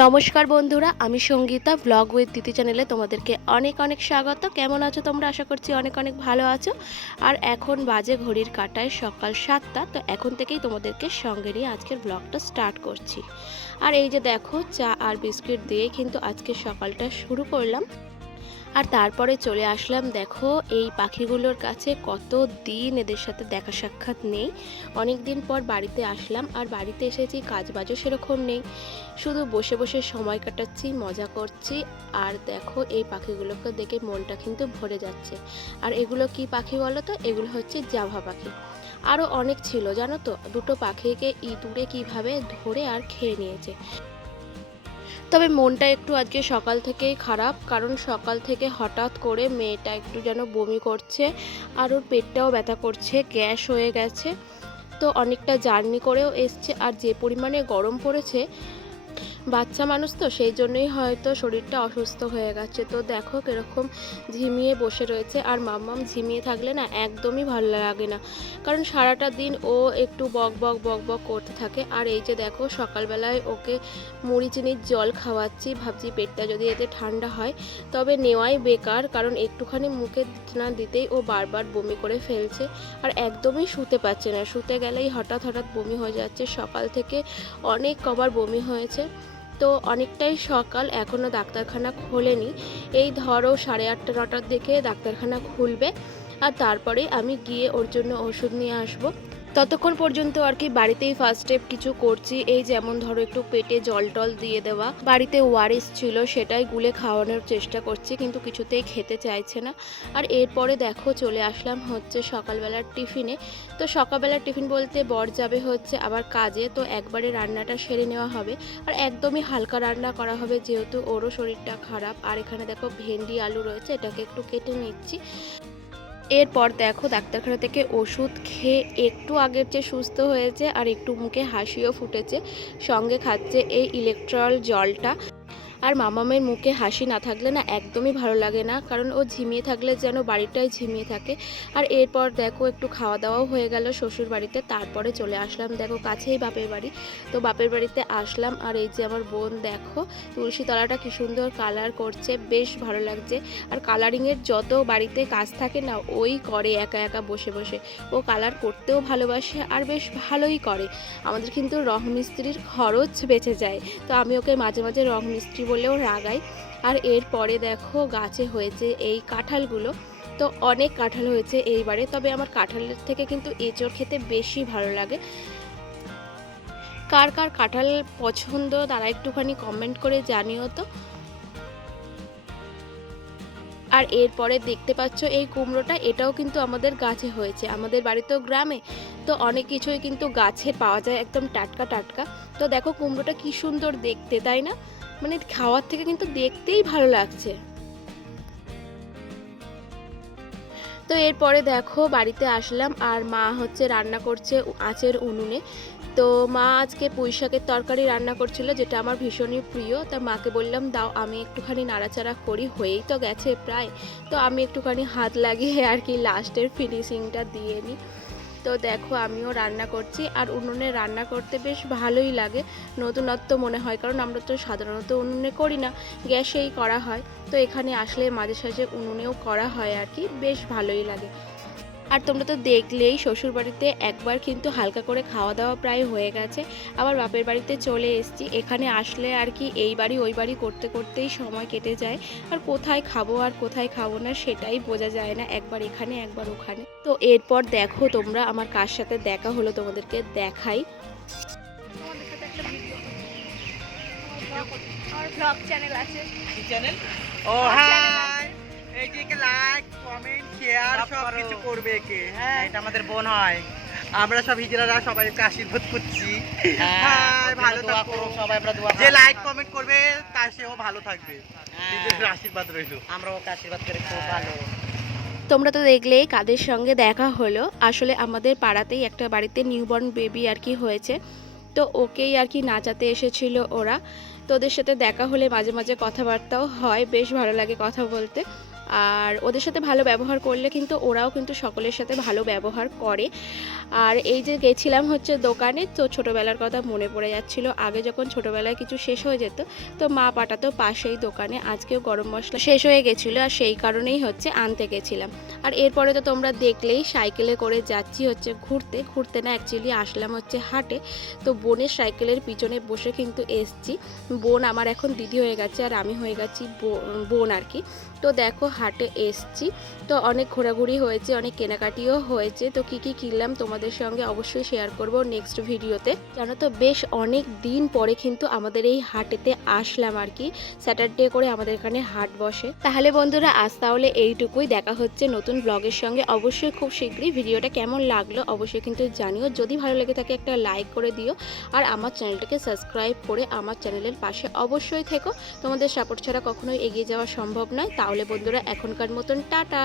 নমস্কার বন্ধুরা, আমি সঙ্গীতা ব্লগ উইথ দিতি চ্যানেলে তোমাদেরকে অনেক অনেক স্বাগত। কেমন আছো তোমরা? আশা করছি অনেক অনেক ভালো আছো। আর এখন বাজে ঘড়ির কাঁটায় সকাল 7টা। তো এখন থেকেই তোমাদেরকে সঙ্গে নিয়ে আজকের ব্লগটা স্টার্ট করছি। আর এই যে দেখো, চা আর বিস্কিট দিয়ে কিন্তু আজকে সকালটা শুরু করলাম। আর তারপরে চলে আসলাম, দেখো এই পাখিগুলোর কাছে। কত দিন এদের সাথে দেখা সাক্ষাৎ নেই, অনেক দিন পর বাড়িতে আসলাম। আর বাড়িতে এসেছি, কাজবাজও সেরকম নেই, শুধু বসে বসে সময় কাটাচ্ছি, মজা করছি। আর দেখো এই পাখিগুলোকে দেখে মনটা কিন্তু ভরে যাচ্ছে। আর এগুলো কি পাখি বলো তো? এগুলো হচ্ছে জাভা পাখি। আরও অনেক ছিল জানো তো, দুটো পাখিকে ইঁদুরে কিভাবে ধরে আর খেয়ে নিয়েছে। তবে মনটা একটু আজকে সকাল থেকেই খারাপ, কারণ সকাল থেকে হঠাৎ করে মেয়েটা একটু যেন বমি করছে, আর ওর পেটটাও ব্যথা করছে, গ্যাস হয়ে গেছে। তো অনেকটা জার্নি করেও এসছে, আর যে পরিমাণে গরম পড়েছে, বাচ্চা মানুষ তো সেই জন্যই হয়তো শরীরটা অসুস্থ হয়ে গেছে। তো দেখো কীরকম ঝিমিয়ে বসে রয়েছে। আর মাম্মাম ঝিমিয়ে থাকলে না একদমই ভালো লাগে না, কারণ সারাটা দিন ও একটু বক বক বক বক করতে থাকে। আর এই যে দেখো সকালবেলায় ওকে মুড়ি চিনির জল খাওয়াচ্ছি, ভাবছি পেটটা যদি এতে ঠান্ডা হয় তবে নেওয়াই বেকার, কারণ একটুখানি মুখে না দিতেই ও বারবার বমি করে ফেলছে। আর একদমই শুতে পারছে না, শুতে গেলেই হঠাৎ হঠাৎ বমি হয়ে যাচ্ছে। সকাল থেকে অনেক কবার বমি হয়েছে। তো অনেকটাই সকাল, এখনও ডাক্তারখানা খোলেনি। এই ধরো 8:30 9টার দিকে ডাক্তারখানা খুলবে, আর তারপরে আমি গিয়ে ওর জন্য ওষুধ নিয়ে আসবো। ততক্ষণ পর্যন্ত আর কি বাড়িতেই ফার্স্ট স্টেপ কিছু করছি। এই যেমন ধরো একটু পেটে জল টল দিয়ে দেওয়া, বাড়িতে ওআরএস ছিল সেটাই গুলে খাওয়ানোর চেষ্টা করছি, কিন্তু কিছুতেই খেতে চাইছে না। আর এরপরে দেখো চলে আসলাম হচ্ছে সকালবেলার টিফিনে। তো সকালবেলার টিফিন বলতে বর যাবে হচ্ছে আবার কাজে, তো একবারে রান্নাটা সেরে নেওয়া হবে। আর একদমই হালকা রান্না করা হবে, যেহেতু ওরও শরীরটা খারাপ। আর এখানে দেখো ভেন্ডি আলু রয়েছে, এটাকে একটু কেটে নিচ্ছি। এরপর দেখো ডাক্তারখানা থেকে ওষুধ খেয়ে একটু আগের চেয়ে সুস্থ হয়েছে, আর একটু মুখে হাসিও ফুটেছে। সঙ্গে খাচ্ছে এই ইলেকট্রল জলটা। আর মামামের মুখে হাসি না থাকলে না একদমই ভালো লাগে না, কারণ ও ঝিমিয়ে থাকলে যেন বাড়িটাই ঝিমিয়ে থাকে। আর এরপর দেখো একটু খাওয়া দাওয়াও হয়ে গেল শ্বশুর বাড়িতে। তারপরে চলে আসলাম দেখো কাছেই বাপের বাড়ি। তো বাপের বাড়িতে আসলাম, আর এই যে আমার বোন দেখো তুলসী তলাটা কি সুন্দর কালার করছে, বেশ ভালো লাগছে। আর কালারিংয়ের যত বাড়িতে কাজ থাকে না, ওই করে একা একা বসে বসে। ও কালার করতেও ভালোবাসে, আর বেশ ভালোই করে। আমাদের কিন্তু রং মিস্ত্রির খরচ বেঁচে যায়, তো আমি ওকে মাঝে মাঝে রং মিস্ত্রি বলেও রাগাই। আর এরপরে দেখো গাছে হয়েছে এই কাঁঠালগুলো। তো অনেক কাঁঠাল হয়েছে এইবারে, তবে আমার কাঁঠালের থেকে কিন্তু এঁচোড় খেতে বেশি ভালো লাগে। কার কার কাঁঠাল পছন্দ তারা একটুখানি কমেন্ট করে জানিও তো। আর এরপরে দেখতে পাচ্ছ এই কুমড়োটা, এটাও কিন্তু আমাদের গাছে হয়েছে, আমাদের বাড়িতেও গ্রামে। তো অনেক কিছুই কিন্তু গাছে পাওয়া যায়, একদম টাটকা টাটকা। তো দেখো কুমড়োটা কি সুন্দর দেখতে, তাই না? মানে খাওয়ার থেকে কিন্তু দেখতেই ভালো লাগছে। তো এরপরে দেখো বাড়িতে আসলাম, আর মা হচ্ছে রান্না করছে আঁচের উনুনে। তো মা আজকে পুঁই শাকের তরকারি রান্না করছিল, যেটা আমার ভীষণই প্রিয়। তা মাকে বললাম দাও আমি একটুখানি নাড়াচাড়া করি, হয়েই তো গেছে প্রায়। তো আমি একটুখানি হাত লাগিয়ে আর কি লাস্টের ফিনিশিংটা দিয়ে নিই। তো দেখো আমিও রান্না করছি, আর উনুনে রান্না করতে বেশ ভালোই লাগে, নতুনত্ব মনে হয়, কারণ আমরা তো সাধারণত উনুনে করি না, গ্যাসেই করা হয়। তো এখানে আসলে মাঝে সাঝে উনুনেও করা হয় আর কি, বেশ ভালোই লাগে। আর তোমরা তো দেখলেই শ্বশুরবাড়িতে একবার কিন্তু হালকা করে খাওয়া দাওয়া প্রায় হয়ে গেছে। আবার বাপের বাড়িতে চলে এসেছি, এখানে আসলে আর কি এই বাড়ি ওই বাড়ি করতে করতেই সময় কেটে যায়। আর কোথায় খাবো আর কোথায় খাবো না সেটাই বোঝা যায় না, একবার এখানে একবার ওখানে। তো এরপর দেখো তোমরা আমার কার সাথে দেখা হলো তোমাদেরকে দেখাই। আমার ব্লগ চ্যানেল আছে। কি চ্যানেল? ও হাই, এই যে একে লাইক কমেন্ট শেয়ার সব কিছু করবে একে। হ্যাঁ এটা আমাদের বোন হয়, আমরা সব হিজড়ারা সবাই ওকে আশীর্বাদ করছি। হ্যাঁ ভালো থাকো সবাই, আমরা দোয়া যে লাইক কমেন্ট করবে তার সেও ভালো থাকবে। নিজের আশীর্বাদ রইল, আমরা ওকে আশীর্বাদ করে খুব ভালো। তোমরা তো দেখলেই কাদের সঙ্গে দেখা হলো। আসলে আমাদের পাড়াতেই একটা বাড়িতে নিউবর্ন বেবি আর কি হয়েছে, তো ওকেই আর কি নাচাতে এসেছিল ওরা। তো ওদের সাথে দেখা হলে মাঝে মাঝে কথাবার্তাও হয়, বেশ ভালো লাগে কথা বলতে। আর ওদের সাথে ভালো ব্যবহার করলে কিন্তু ওরাও কিন্তু সকলের সাথে ভালো ব্যবহার করে। আর এই যে গেছিলাম হচ্ছে দোকানে, তো ছোটোবেলার কথা মনে পড়ে যাচ্ছিলো। আগে যখন ছোটোবেলায় কিছু শেষ হয়ে যেত তো মা পাঠাতো পাশেই দোকানে। আজকেও গরম মশলা শেষ হয়ে গেছিলো আর সেই কারণেই হচ্ছে আনতে গেছিলাম। আর এরপরে তো তোমরা দেখলেই সাইকেলে করে যাচ্ছি হচ্ছে ঘুরতে ঘুরতে না, অ্যাকচুয়ালি আসলাম হচ্ছে হাটে। তো বোনের সাইকেলের পিছনে বসে কিন্তু এসছি। বোন আমার এখন দিদি হয়ে গেছে আর আমি হয়ে গেছি বোন আর কি। তো দেখো হাটে এসছি, তো অনেক ঘোরাঘুরি হয়েছে, অনেক কেনাকাটিও হয়েছে। তো কি কি কিনলাম তোমাদের সঙ্গে অবশ্যই শেয়ার করব নেক্সট ভিডিওতে। জানো তো বেশ অনেক দিন পরে কিন্তু আমাদের এই হাটেতে আসলাম আর কি। স্যাটারডে করে আমাদের এখানে হাট বসে। তাহলে বন্ধুরা আজ তাহলে এইটুকুই, দেখা হচ্ছে নতুন ব্লগের সঙ্গে অবশ্যই খুব শীঘ্রই। ভিডিওটা কেমন লাগলো অবশ্যই কিন্তু জানিও, যদি ভালো লেগে থাকে একটা লাইক করে দিও আর আমার চ্যানেলটাকে সাবস্ক্রাইব করে আমার চ্যানেলের পাশে অবশ্যই থেকো। তোমাদের সাপোর্ট ছাড়া কখনোই এগিয়ে যাওয়া সম্ভব নয়। তাহলে বন্ধুরা এখনকার মতন টাটা।